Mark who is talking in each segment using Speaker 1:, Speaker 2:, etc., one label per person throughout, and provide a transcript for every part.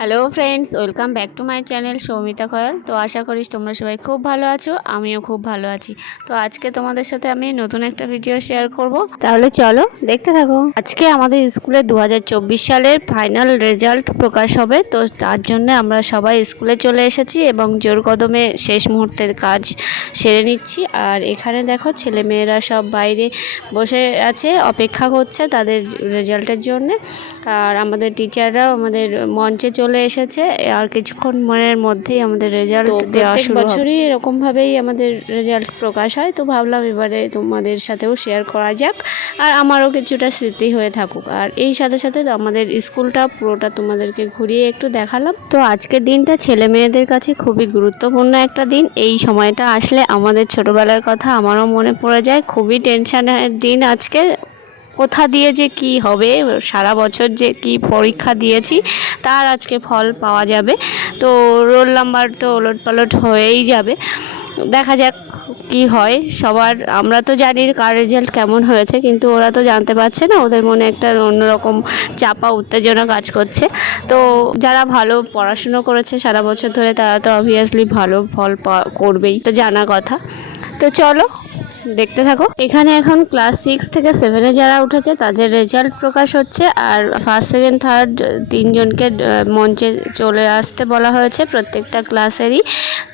Speaker 1: Hello friends welcome back to my channel Soumita Koyal তো আশা করি তোমরা সবাই খুব ভালো আছো, আমিও খুব ভালো আছি। তো আজকে তোমাদের সাথে আমি নতুন একটা ভিডিও শেয়ার করব। তাহলে চলো দেখতে থাকো। আজকে আমাদের স্কুলে দু হাজার চব্বিশ সালের ফাইনাল রেজাল্ট প্রকাশ হবে। তো তার জন্য আমরা সবাই স্কুলে চলে এসেছি এবং জোর কদমে শেষ মুহূর্তের কাজ সেরে নিচ্ছি। আর এখানে দেখো ছেলে মেয়েরা সব বাইরে বসে আছে, অপেক্ষা করছে তাদের রেজাল্টের জন্য। আর আমাদের টিচাররাও আমাদের মঞ্চে চলে এসেছে। আর কিছুক্ষণ মনের মধ্যেই আমাদের রেজাল্ট দেওয়া শুরু বছরই এরকমভাবেই আমাদের রেজাল্ট প্রকাশ হয়। তো ভাবলাম এবারে তোমাদের সাথেও শেয়ার করা যাক। আর আমারও কিছুটা স্মৃতি হয়ে থাকুক। আর এই সাথে সাথে আমাদের স্কুলটা পুরোটা তোমাদেরকে ঘুরিয়ে একটু দেখালাম। তো আজকের দিনটা ছেলে মেয়েদের কাছে খুবই গুরুত্বপূর্ণ একটা দিন। এই সময়টা আসলে আমাদের ছোটবেলার কথা আমারও মনে পড়ে যায়। খুবই টেনশনের দিন আজকে। কোথা দিয়ে যে কি হবে, সারা বছর যে কি পরীক্ষা দিয়েছি, তার আজকে ফল পাওয়া যাবে। তো রোল নাম্বার তো ওলট পালট হয়েই যাবে। দেখা যাক কি হয়, সবার, আমরা তো জানি কার রেজাল্ট কেমন হয়েছে, কিন্তু ওরা তো জানতে পারছে না, ওদের মনে একটা অন্যরকম চাপা, উত্তেজনা কাজ করছে। তো যারা ভালো পড়াশুনো করেছে সারা বছর ধরে, তারা তো অবভিয়াসলি ভালো ফল করবেই, তো জানা কথা। তো চলো দেখতে থাকো। এখানে এখন ক্লাস সিক্স থেকে সেভেনে যারা উঠেছে, তাদের রেজাল্ট প্রকাশ হচ্ছে। আর ফার্স্ট সেকেন্ড থার্ড তিনজনকে মঞ্চে চলে আসতে বলা হয়েছে প্রত্যেকটা ক্লাসেরই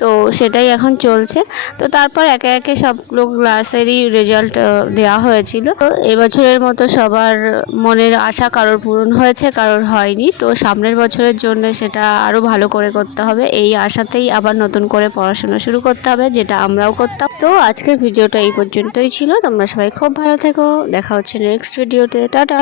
Speaker 1: তো সেটাই এখন চলছে। তো তারপর একে একে সবগুলো ক্লাসেরই রেজাল্ট দেওয়া হয়েছিল। তো এবছরের মতো সবার মনের আশা কারোর পূরণ হয়েছে, কারোর হয়নি। তো সামনের বছরের জন্য সেটা আরও ভালো করে করতে হবে। এই আশাতেই আবার নতুন করে পড়াশোনা শুরু করতে হবে, যেটা আমরাও করতাম। তো আজকের ভিডিওটা এই পর্যন্তই ছিল। তোমরা সবাই খুব ভালো থেকো। দেখা হচ্ছে নেক্সট ভিডিওতে টাটা!